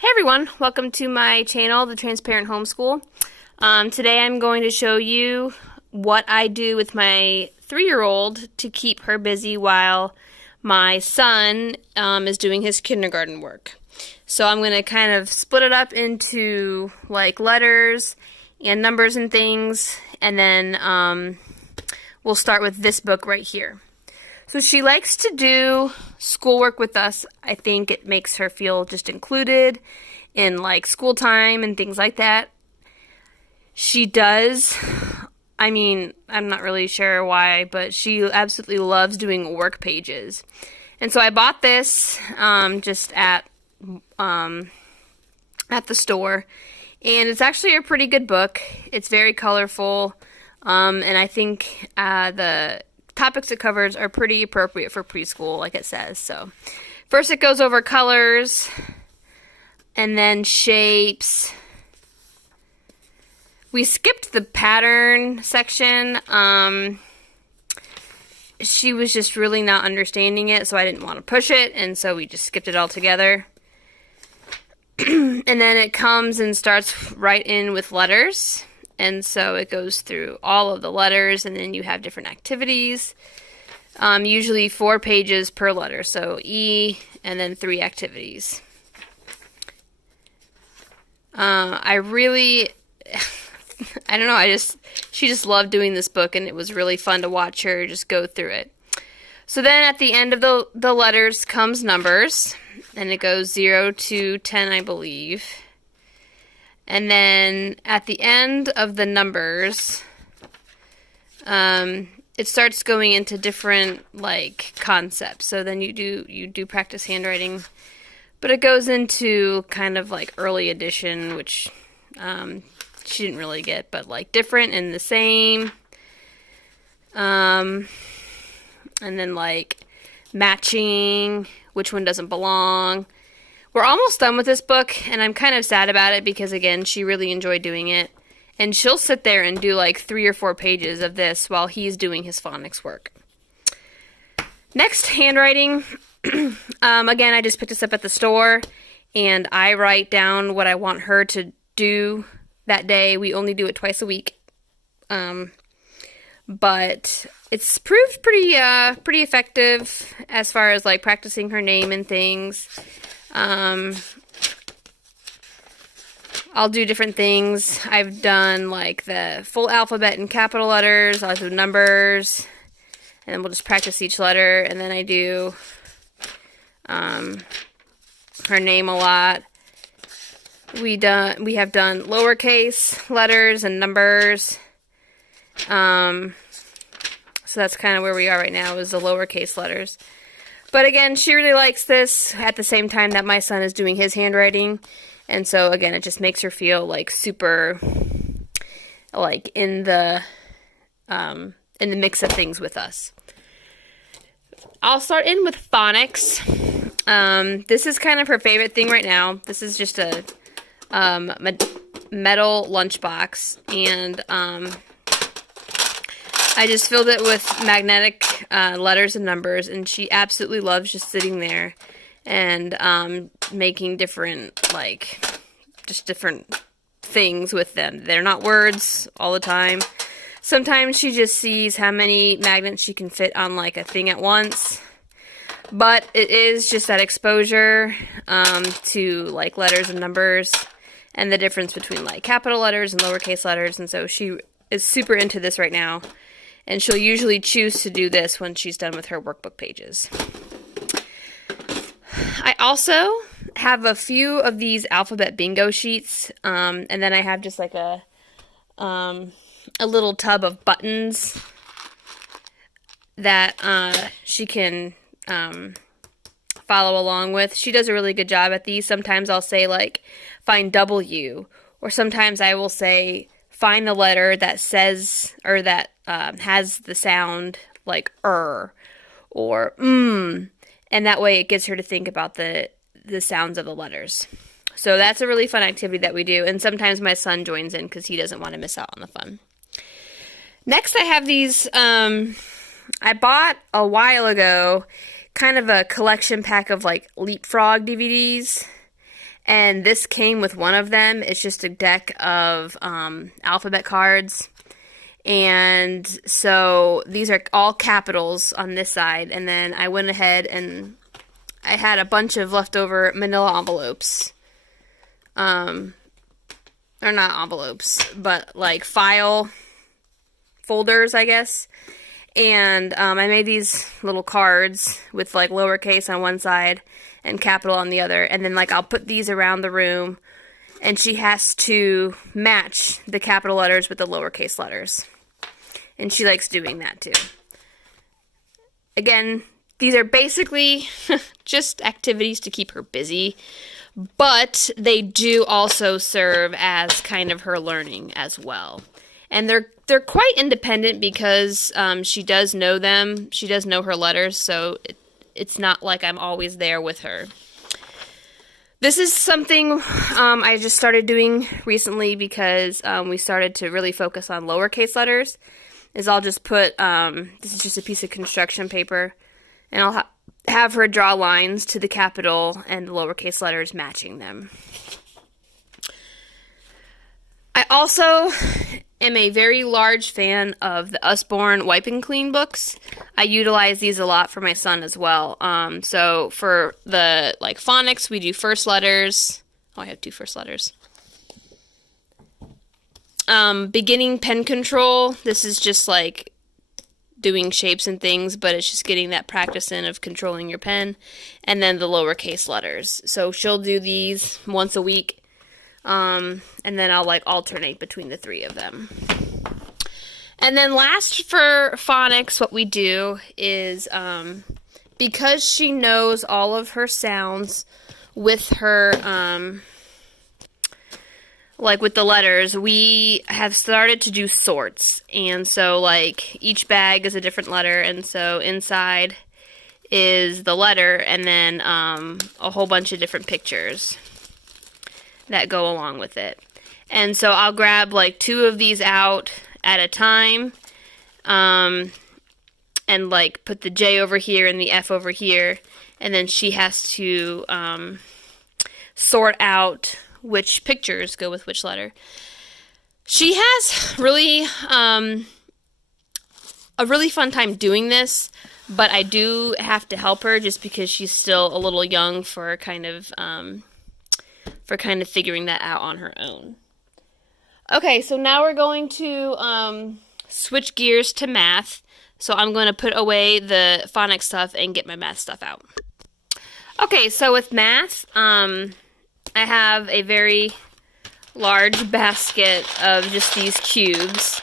Hey everyone, welcome to my channel, The Transparent Homeschool. Today I'm going to show you what I do with my 3-year-old to keep her busy while my son is doing his kindergarten work. So I'm going to kind of split it up into like letters and numbers and things, and then we'll start with this book right here. So she likes to do schoolwork with us. I think it makes her feel just included in like school time and things like that. She does. I mean, I'm not really sure why, but she absolutely loves doing work pages. And so I bought this just at the store. And it's actually a pretty good book. It's very colorful. And I think the topics it covers are pretty appropriate for preschool, like it says. So first it goes over colors and then shapes. We skipped the pattern section. She was just really not understanding it, so I didn't want to push it, and so we just skipped it altogether. And then it comes and starts right in with letters. And so it goes through all of the letters, and then you have different activities. Usually 4 pages per letter, so E, and then 3 activities. I don't know, she just loved doing this book, and it was really fun to watch her just go through it. So then at the end of the letters comes numbers, and it goes 0 to 10, I believe. And then at the end of the numbers, it starts going into different like concepts. So then you do practice handwriting, but it goes into kind of like early edition, which she didn't really get, but like different and the same. And then like matching, which one doesn't belong. We're almost done with this book, and I'm kind of sad about it because, again, she really enjoyed doing it. And she'll sit there and do like 3 or 4 pages of this while he's doing his phonics work. Next, handwriting. Again, I just picked this up at the store, and I write down what I want her to do that day. We only do it twice a week. But it's proved pretty effective as far as like practicing her name and things. I'll do different things. I've done like the full alphabet in capital letters. I'll do numbers, and then we'll just practice each letter. And then I do her name a lot. We have done lowercase letters and numbers. So that's kind of where we are right now, is the lowercase letters. But again, she really likes this at the same time that my son is doing his handwriting. And so again, it just makes her feel like super like in the mix of things with us. I'll start in with phonics. This is kind of her favorite thing right now. This is just a metal lunchbox, and I just filled it with magnetic letters and numbers, and she absolutely loves just sitting there and making different, like, just different things with them. They're not words all the time. Sometimes she just sees how many magnets she can fit on, like, a thing at once. But it is just that exposure to, like, letters and numbers and the difference between, like, capital letters and lowercase letters. And so she is super into this right now. And she'll usually choose to do this when she's done with her workbook pages. I also have a few of these alphabet bingo sheets. And then I have just like a little tub of buttons that she can follow along with. She does a really good job at these. Sometimes I'll say like, find W. Or sometimes I will say, find the letter that says, or that has the sound like or and that way it gets her to think about the sounds of the letters. So that's a really fun activity that we do, and sometimes my son joins in because he doesn't want to miss out on the fun. Next, I have these, I bought a while ago kind of a collection pack of like Leapfrog DVDs, And this came with one of them. It's just a deck of alphabet cards. And so these are all capitals on this side. And then I went ahead and I had a bunch of leftover manila envelopes. Or not envelopes, but like file folders, I guess. And I made these little cards with like lowercase on one side and capital on the other. And then like I'll put these around the room, and she has to match the capital letters with the lowercase letters. And she likes doing that too. Again, these are basically just activities to keep her busy, but they do also serve as kind of her learning as well. And they're quite independent because she does know them. She does know her letters, so it's not like I'm always there with her. This is something I just started doing recently because we started to really focus on lowercase letters. I'll just put, this is just a piece of construction paper, and I'll have her draw lines to the capital and the lowercase letters matching them. I also am a very large fan of the Usborne Wipe and Clean books. I utilize these a lot for my son as well. So for the like phonics, we do first letters. Oh, I have 2 first letters. Beginning pen control. This is just like doing shapes and things, but it's just getting that practice in of controlling your pen. And then the lowercase letters. So she'll do these once a week. And then I'll like alternate between the 3 of them. And then last for phonics, what we do is, because she knows all of her sounds with her, like with the letters, we have started to do sorts. And so like each bag is a different letter, and so inside is the letter and then a whole bunch of different pictures that go along with it. And so I'll grab like 2 of these out at a time, and like put the J over here and the F over here, and then she has to sort out which pictures go with which letter. She has really a really fun time doing this, but I do have to help her just because she's still a little young for kind of figuring that out on her own. Okay, so now we're going to switch gears to math. So I'm going to put away the phonics stuff and get my math stuff out. Okay, so with math, I have a very large basket of just these cubes.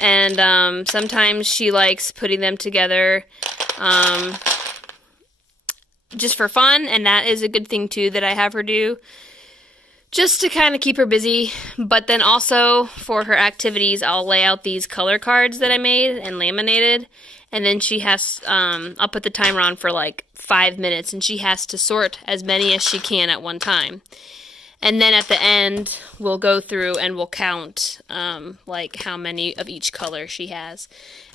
And sometimes she likes putting them together just for fun, and that is a good thing too that I have her do, just to kind of keep her busy. But then also for her activities, I'll lay out these color cards that I made and laminated, and then she has, I'll put the timer on for like 5 minutes, and she has to sort as many as she can at one time. And then at the end, we'll go through and we'll count like how many of each color she has.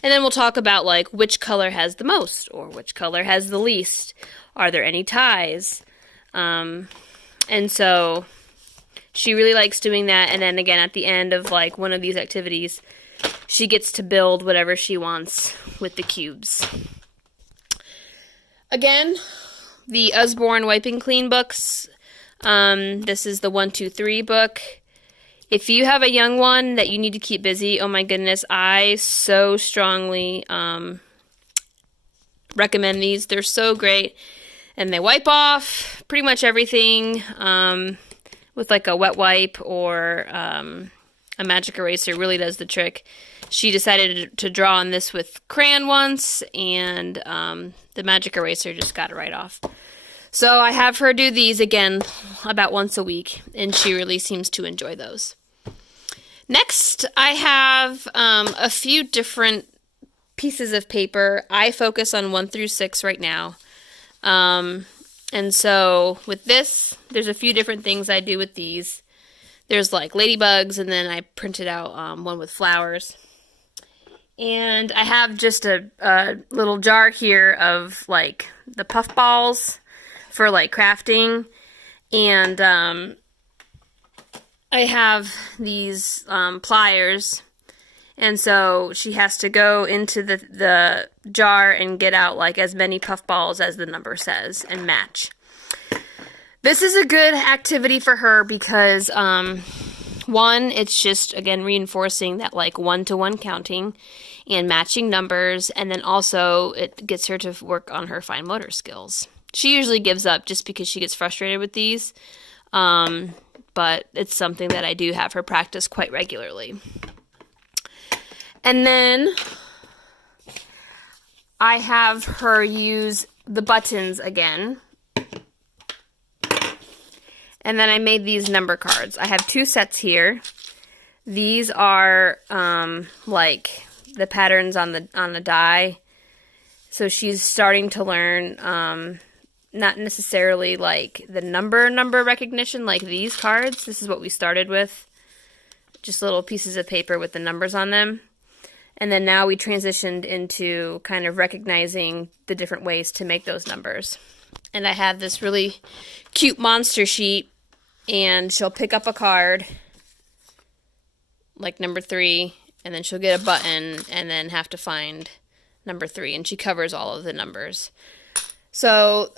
And then we'll talk about like which color has the most or which color has the least. Are there any ties? And so she really likes doing that. And then again, at the end of like one of these activities, she gets to build whatever she wants with the cubes. Again, the Usborne Wipe and Clean books. This is the 1, 2, 3 book. If you have a young one that you need to keep busy, oh my goodness, I so strongly recommend these. They're so great. And they wipe off pretty much everything with like a wet wipe or a magic eraser. Really does the trick. She decided to draw on this with crayon once, and the magic eraser just got it right off. So I have her do these again about once a week, and she really seems to enjoy those. Next, I have a few different pieces of paper. I focus on 1 through 6 right now. And so with this, there's a few different things I do with these. There's like ladybugs, and then I printed out one with flowers. And I have just a little jar here of like the puff balls for like crafting, And I have these pliers, and so she has to go into the jar and get out like as many puffballs as the number says and match. This is a good activity for her because one, it's just, again, reinforcing that like one-to-one counting and matching numbers, and then also it gets her to work on her fine motor skills. She usually gives up just because she gets frustrated with these, but it's something that I do have her practice quite regularly. And then I have her use the buttons again. And then I made these number cards. I have 2 sets here. These are like the patterns on the die. So she's starting to learn not necessarily like the number recognition like these cards. This is what we started with. Just little pieces of paper with the numbers on them. And then now we transitioned into kind of recognizing the different ways to make those numbers. And I have this really cute monster sheet, and she'll pick up a card, like number 3, and then she'll get a button, and then have to find number 3, and she covers all of the numbers. So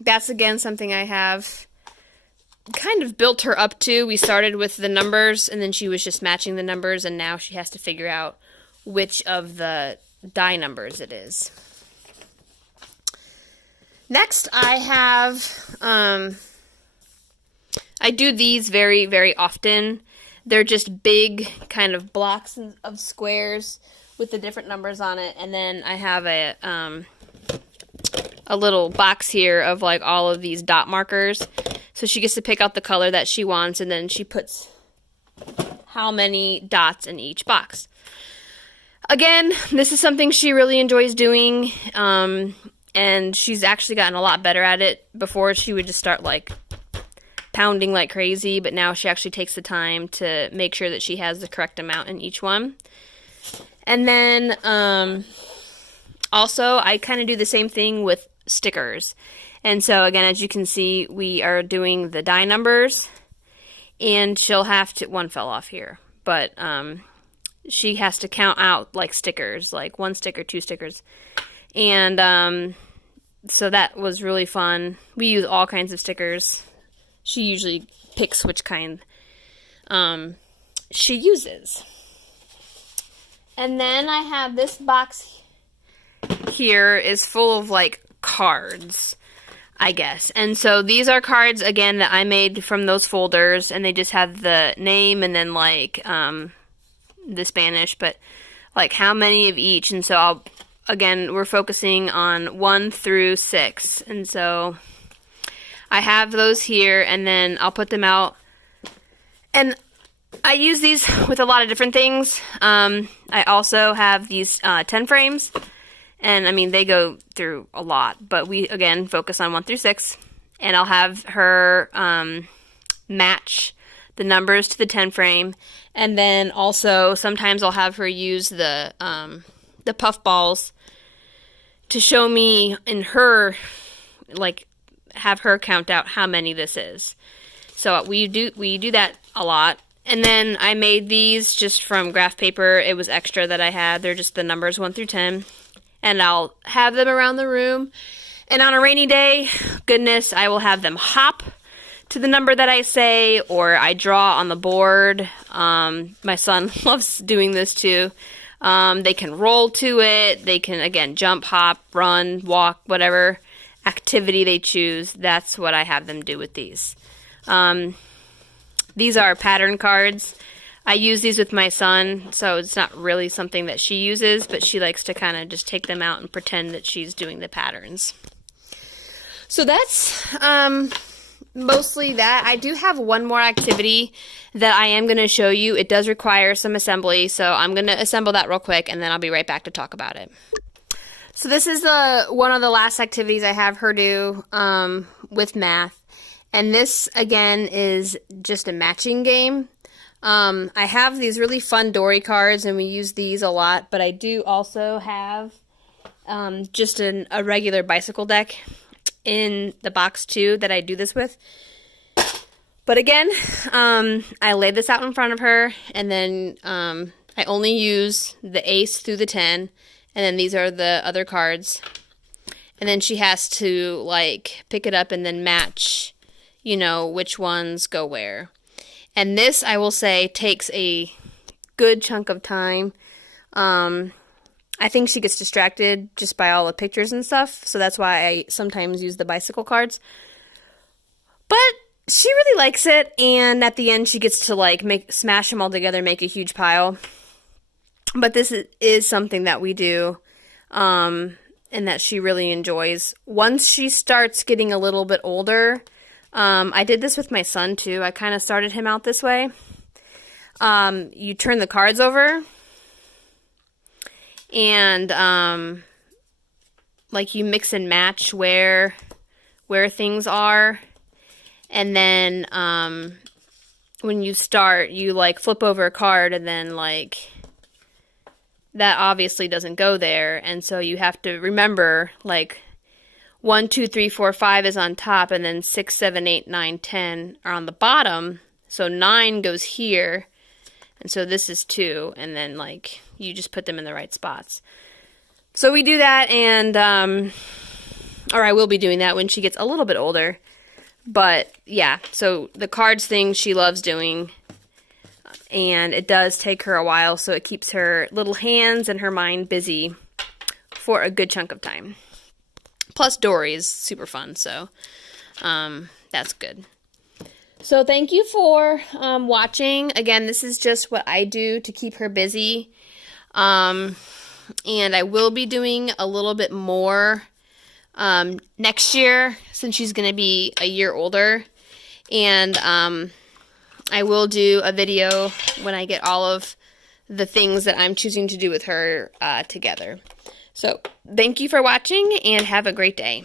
that's, again, something I have kind of built her up to. We started with the numbers, and then she was just matching the numbers, and now she has to figure out which of the die numbers it is. Next, I have, I do these very, very often. They're just big kind of blocks of squares with the different numbers on it. And then I have a little box here of like all of these dot markers. So she gets to pick out the color that she wants, and then she puts how many dots in each box. Again, this is something she really enjoys doing. And she's actually gotten a lot better at it. Before, she would just start like pounding like crazy, but now she actually takes the time to make sure that she has the correct amount in each one. And then also, I kind of do the same thing with stickers. And so, again, as you can see, we are doing the die numbers, and she'll have to, one fell off here, but she has to count out like stickers, like 1 sticker, 2 stickers. And so that was really fun. We use all kinds of stickers. She usually picks which kind she uses. And then I have this box here is full of like cards, I guess. And so these are cards, again, that I made from those folders, and they just have the name and then like the Spanish, but like how many of each. And so again, we're focusing on 1 through 6. And so I have those here, and then I'll put them out. And I use these with a lot of different things. I also have these 10 frames. And, I mean, they go through a lot. But we, again, focus on 1 through 6. And I'll have her match the numbers to the 10 frame. And then also, sometimes I'll have her use the puff balls to show me in her, like, have her count out how many this is. So we do that a lot. And then I made these just from graph paper. It was extra that I had. They're just the numbers 1 through 10. And I'll have them around the room. And on a rainy day, goodness, I will have them hop to the number that I say, or I draw on the board. My son loves doing this too. They can roll to it. They can, again, jump, hop, run, walk, whatever activity they choose. That's what I have them do with these. These are pattern cards. I use these with my son, so it's not really something that she uses, but she likes to kind of just take them out and pretend that she's doing the patterns. So that's mostly that. I do have one more activity that I am going to show you. It does require some assembly, so I'm going to assemble that real quick, and then I'll be right back to talk about it. So this is one of the last activities I have her do with math. And this, again, is just a matching game. I have these really fun Dory cards, and we use these a lot, but I do also have just a regular bicycle deck. in the box too that I do this with. But again, I lay this out in front of her, and then I only use the ace through the 10, and then these are the other cards. And then she has to, like, pick it up and then match, you know, which ones go where. And this, I will say, takes a good chunk of time. I think she gets distracted just by all the pictures and stuff, so that's why I sometimes use the bicycle cards. But she really likes it, and at the end she gets to, like, smash them all together, make a huge pile. But this is something that we do, and that she really enjoys. Once she starts getting a little bit older, I did this with my son too. I kind of started him out this way. You turn the cards over, and like you mix and match where things are, and then when you start, you like flip over a card, and then like that obviously doesn't go there, and so you have to remember, like, 1, 2, 3, 4, 5 is on top, and then 6, 7, 8, 9, 10 are on the bottom, so 9 goes here, and so this is 2, and then, like, you just put them in the right spots. So we do that, and, or I will be doing that when she gets a little bit older, but, yeah, so the cards thing she loves doing, and it does take her a while, so it keeps her little hands and her mind busy for a good chunk of time. Plus, Dory is super fun, so that's good. So thank you for watching. Again, this is just what I do to keep her busy. And I will be doing a little bit more next year, since she's going to be a year older. And I will do a video when I get all of the things that I'm choosing to do with her together. So, thank you for watching, and have a great day.